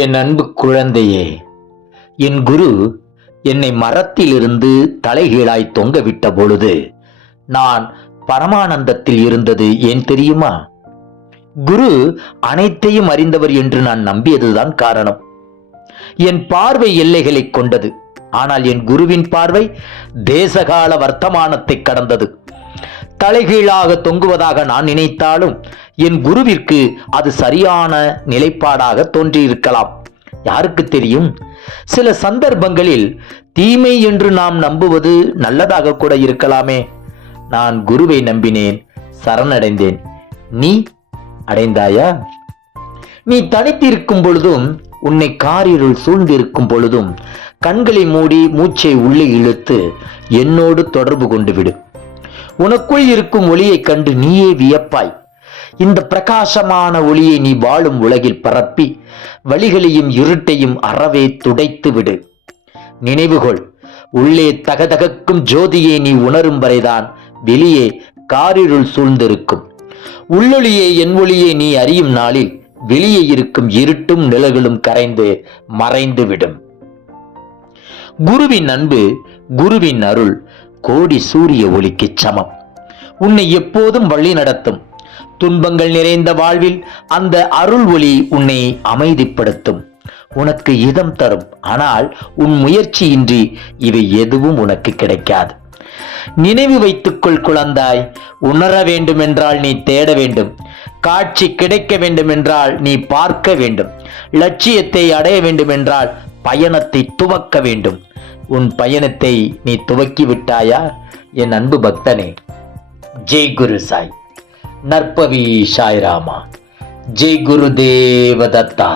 என் அன்பு குழந்தையே, என் குரு என்னை மரத்திலிருந்து தலைகீழாய் தொங்கவிட்ட பொழுது நான் பரமானந்தத்தில் இருந்தது ஏன் தெரியுமா? குரு அனைத்தையும் அறிந்தவர் என்று நான் நம்பியதுதான் காரணம். என் பார்வை எல்லைகளை கொண்டது. ஆனால் என் குருவின் பார்வை தேசகால வர்த்தமானத்தை கடந்தது. தலைகீழாக தொங்குவதாக நான் நினைத்தாலும் என் குருவிற்கு அது சரியான நிலைப்பாடாக தோன்றியிருக்கலாம். யாருக்கு தெரியும்? சில சந்தர்ப்பங்களில் தீமை என்று நாம் நம்புவது நல்லதாக கூட இருக்கலாமே. நான் குருவை நம்பினேன், சரணடைந்தேன். நீ அடைந்தாயா? நீ தனித்திருக்கும் பொழுதும், உன்னை காரிருள் சூழ்ந்திருக்கும் பொழுதும் கண்களை மூடி மூச்சை உள்ளே இழுத்து என்னோடு தொடர்பு கொண்டு விடு. உனக்குள் இருக்கும் ஒளியை கண்டு நீயே வியப்பாய். இந்த பிரகாசமான ஒளியை நீ வாழும் உலகில் பரப்பி வழிகளையும் இருட்டையும் அறவே துடைத்து விடு. நினைவுகொள், உள்ளே தகதகக்கும் ஜோதியை நீ உணரும் வரைதான் வெளியே காரிருள் சூழ்ந்திருக்கும். உள்ளொளியே என் ஒளியை நீ அறியும் நாளில் வெளியே இருக்கும் இருட்டும் நிழல்களும் கரைந்து மறைந்து விடும். குருவின் அன்பு, குருவின் அருள் கோடி சூரிய ஒளிக்கு சமம். உன்னை எப்போதும் வழி நடத்தும். துன்பங்கள் நிறைந்த வாழ்வில் அந்த அருள் ஒளி உன்னை அமைதிப்படுத்தும், உனக்கு இதம் தரும். ஆனால் உன் முயற்சியின்றி இவை எதுவும் உனக்கு கிடைக்காது. நினைவு வைத்துக்கொள் குழந்தாய். உணர வேண்டும் என்றால் நீ தேட வேண்டும். காட்சி கிடைக்க வேண்டும் என்றால் நீ பார்க்க வேண்டும். லட்சியத்தை அடைய வேண்டும் என்றால் பயணத்தை துவக்க வேண்டும். உன் பயணத்தை நீ துவக்கி விட்டாயா என் அன்பு பக்தனே? ஜெய் குரு சாய். நற்பவி சாய்ராமா. ஜெய் குரு தேவதத்தா.